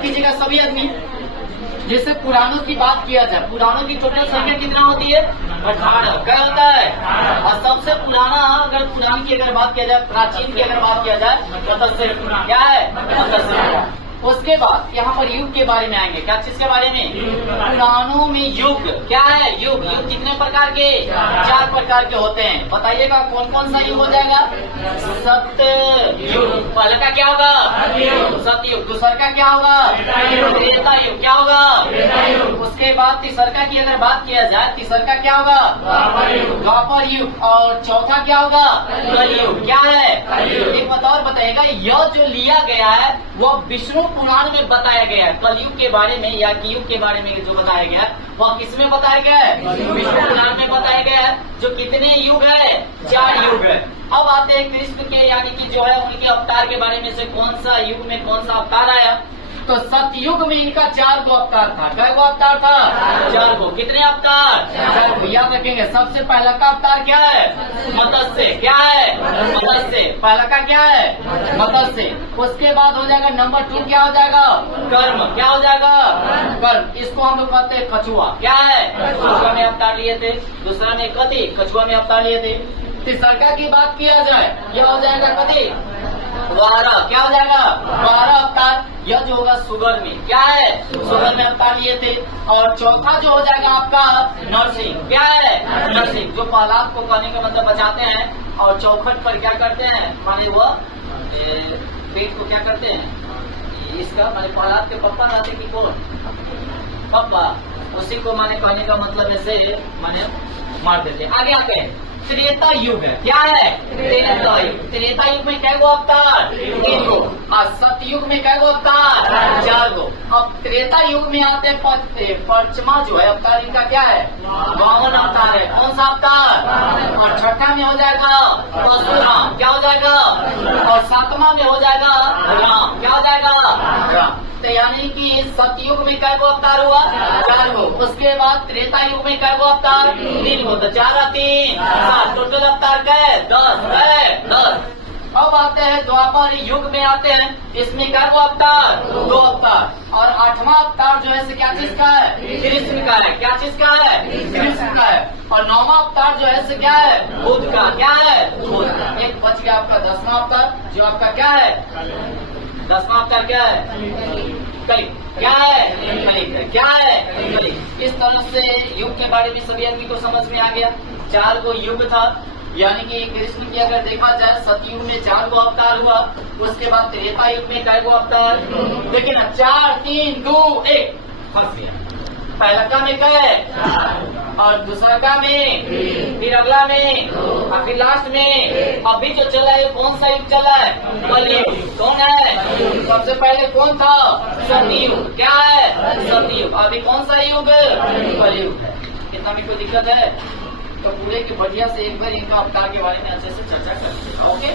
Note कीजिएगा सभी आदमी। जैसे पुराणों की बात किया जाए, पुराणों की टोटल संख्या कितना होती है? 18। क्या होता है? और सबसे पुराना, अगर पुराण की अगर बात किया जाए, प्राचीन की अगर बात किया जाए, मत्स्य पुराण क्या है? मत्स्य पुराण। उसके बाद यहाँ पर युग के बारे में आएंगे। क्या चीज के बारे में? पुराणों में युग क्या है? युग कितने प्रकार के? 4 प्रकार के होते हैं। बताइएगा कौन कौन सा युग हो जाएगा? सत्य युग, पहले का क्या होगा? सतयुग। दूसरा का क्या होगा? त्रेता युग। क्या होगा? उसके बाद तीसरा की अगर बात किया जाए, तीसरा का क्या होगा? द्वापर युग। और चौथा क्या होगा? कलयुग। क्या है? एक बात और बताइएगा, यह जो लिया गया है वह विष्णु पुराण में बताया गया है। कलयुग के बारे में या युग के बारे में जो बताया गया है वह किस में बताया गया है? विष्णु पुराण में बताया गया है। जो कितने युग है? 4 युग है। अब आते हैं कृष्ण के, यानी कि जो है उनके अवतार के बारे में से कौन सा युग में कौन सा अवतार आया। तो सतयुग में इनका 4 गो अवतार था। क्या गो अवतार था? 4 गो। कितने अवतार? 4 गो। याद रखेंगे। सबसे पहला का अवतार क्या है? मत्स्य। क्या है? मत्स्य। पहला का क्या है? मत्स्य। उसके बाद हो जाएगा नंबर 2 क्या हो जाएगा? कर्म। क्या हो जाएगा? कर्म। इसको हम लोग कहते हैं कछुआ। क्या है? कछुआ में अवतार लिए थे। दूसरा में कथी? कछुआ में अवतार लिए थे। तीसरा की बात किया जाए, यह हो जाएगा कथी? 12। क्या हो जाएगा? 12 अवतार। यह जो होगा सुगर में। क्या है? सुगर में अवतार लिए थे। और चौथा जो हो जाएगा आपका नरसिंह। क्या है? नरसिंह। जो प्रहलाद को कहने का मतलब बचाते हैं और चौखट पर क्या करते हैं, माने वह पेट को क्या करते हैं, इसका माने प्रहलाद के पप्पा रहते कि कौन? पप्पा। उसी को माने कहने का मतलब ऐसे माने मार देते। आगे आते हैं त्रेता युग है। क्या है? त्रेता युग। त्रेता युग में क्या गो अवतार? 3 गो। और सतयुग में क्या गो अवतार? 4 गो। अब त्रेता युग में आते हैं पंचमा जो है अवतार, इनका क्या है? 52 अवतार है। कौन सा अवतार? और छठा में हो जाएगा परशुराम। क्या हो जाएगा? और 7वां में हो जाएगा राम। क्या हो जाएगा? राम। तो यानी कि सतयुग में क्या गो अवतार हुआ? 4 गो। उसके बाद त्रेता युग में क्या गो अवतार? 3 गो। तो 4 और 3 7, टोटल अवतार क्या है? 10 है। 10। अब आते हैं द्वापर युग में आते हैं, इसमें क्या गो अवतार? 2 अवतार। और 8वां अवतार जो है क्या चीज का है? कृष्ण का है। क्या चीज का है? कृष्ण का है। और 9वां अवतार जो है क्या है? बुद्ध का। क्या है? बुद्ध का। एक बच गया आपका 10वां अवतार, जो आपका क्या है? 10वां अवतार क्या है? कलियुग। क्या है? कलियुग। क्या है? कलियुग। इस तरह से युग के बारे में सभी आदमी को समझ में आ गया। 4 गो युग था, यानी कि कृष्ण की अगर देखा जाए सतयुग में 4 गो अवतार हुआ। उसके बाद त्रेता युग में क्या गो अवतार? देखिए ना, 4 3 2 1 फंस गया। पहला का में क्या है? और दूसरा का में, फिर अगला में, और फिर लास्ट में। अभी जो चला है कौन सा युग चला है? कलयुग। कौन है? सबसे पहले कौन था? सतयुग। क्या है? सतयुग। अभी कौन सा युग? कलयुग है। कितना भी कोई दिक्कत है तो पूरे की बढ़िया से एक बार इनका अवतार के बारे में अच्छे से चर्चा करते हैं। ओके।